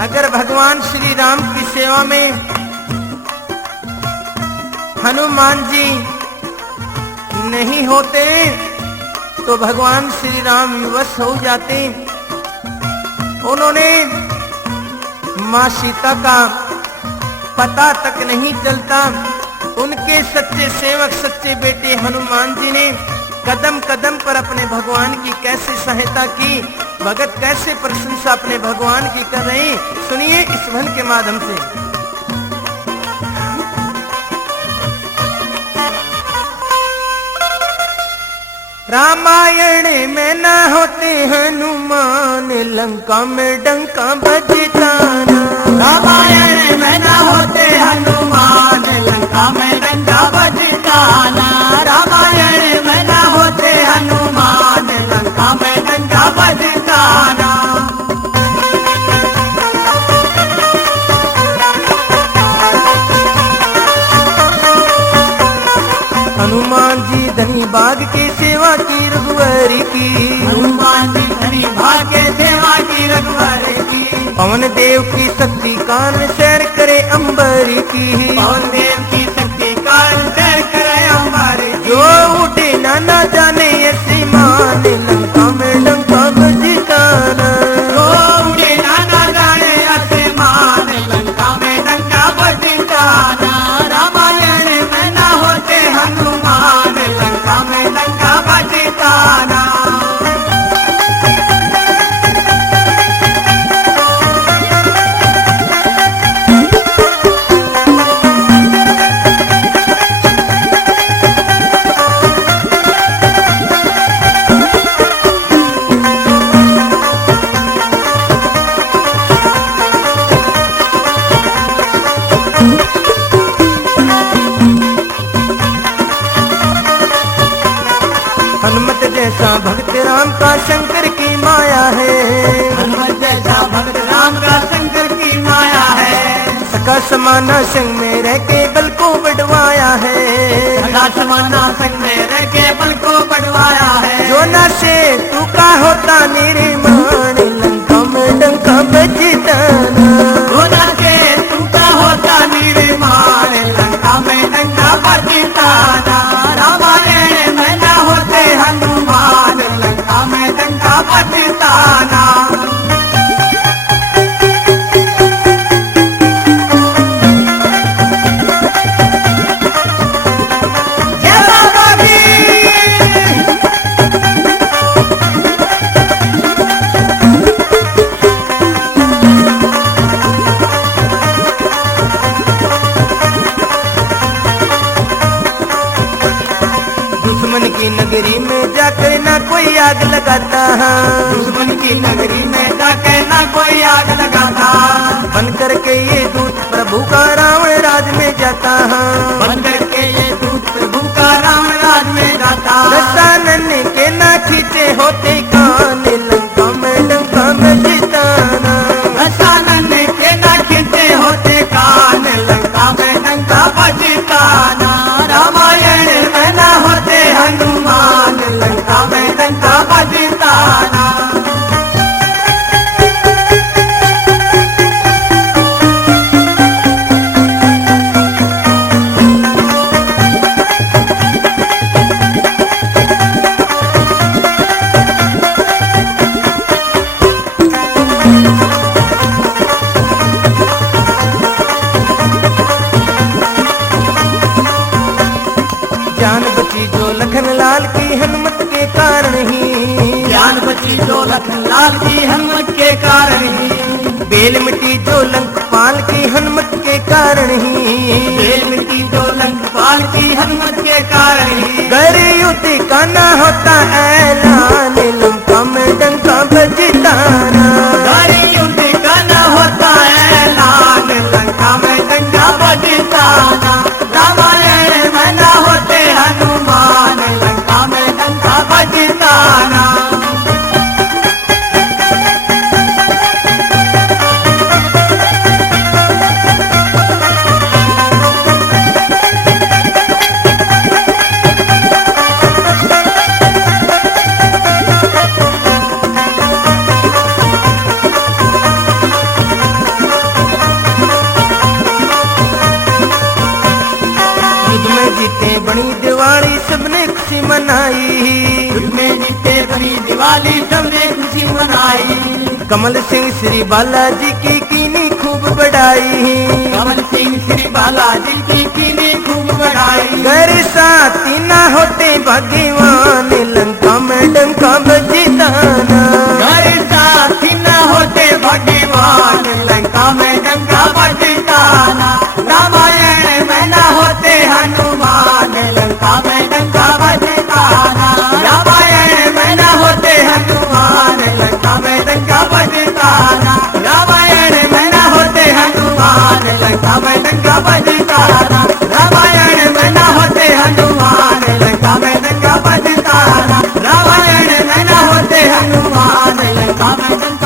अगर भगवान श्री राम की सेवा में हनुमान जी नहीं होते तो भगवान श्री राम विवश हो जाते। उन्होंने मां सीता का पता तक नहीं चलता। उनके सच्चे सेवक सच्चे बेटे हनुमान जी ने कदम कदम पर अपने भगवान की कैसे सहायता की, भगत कैसे प्रशंसा अपने भगवान की कर रहे हैं, सुनिए इस वन के माध्यम से। रामायण में ना होते हनुमान, लंका में डंका बजता ना। रामायण में ना होते हनुमान, लंका में डंका बजता ना। रामायण में ना होते हनुमान, लंका में डंका बजता ना। हनुमान जी धनी बाग की सेवा की रघुवर की। हनुमान जी धनी भाग के सेवा की रघुवर की। पवन देव की शक्ति कान सैर करे अंबर की। पवन देव की शक्ति कान सैर करे अंबर की। जो उठे ना जाने ऐसी मान, लंका में डंका बजता ना। जो उठे ना जाने ऐसी मान, लंका में डंका बजता ना। रामायण में ना होते हनुमान, लंका में डंका बजता ना। हनुमत जैसा भक्त राम का शंकर की माया है। हनुमत जैसा भक्त राम का शंकर की माया है। सका समाना संग में रह के बल को बढ़वाया है। सका समाना संग में रह के बल को बढ़वाया है। जो न से तू का होता निर्माण, लंका में डंका बजता ना। जो न से तू का होता निर्माण, लंका में डंका बजता ना। रामायण में ना होते हनुमान, लंका में डंका बजता ना। दुश्मन की नगरी में जाकर ना कोई आग लगाता है। दुश्मन की नगरी में जाके ना कोई आग लगाता। बन करके ये दूत प्रभु का रावण राज में जाता है। बन करके ये दूत प्रभु का राम राज में जाता। दशानन के ना खींचे होते कान, लंका में डंका बजता ना। दशानन के ना खींचे होते कान, लंका में डंका बजता ना। रामायण में ना होते हनुमान, लंका में डंका बजता ना। जान बची जो लखन लाल की हनुमत के कारण ही। जान बची जो लखन लाल की हनुमत के कारण ही। बेल मिटी जो लंकपाल की हनुमत के कारण ही। बेल मिट्टी जो लंकपाल की हनुमत के कारण ही। कर युद्ध का ना होता ऐलान, लंका में डंका बजता ना। गाड़ी युद्ध का न होता ऐलान, लंका में डंका बजता ना। रामायण में न होते हनुमान, लंका में डंका बजता ना। खुशी मनाई। में जीते बड़ी दिवाली सबने खुशी मनाई। कमल सिंह श्री बालाजी की कीनी खूब बढ़ाई। कमल सिंह श्री बालाजी की कीनी खूब बढ़ाई। घर साथी ना होते भगवान लंका में डंका बजताना। घर साथी न होते भगवान लंका में डंका बजताना। रामायण में न होते हनुमान लंका में डंका बजताना। रामायण में न होते हनुमान लंका में डंका बजताना। रामायण में न होते हनुमान लंका में डंका बजताना। रामायण में न होते हनुमान लंका में डंका बजताना। रामायण में न होते हनुमान लंका में डंका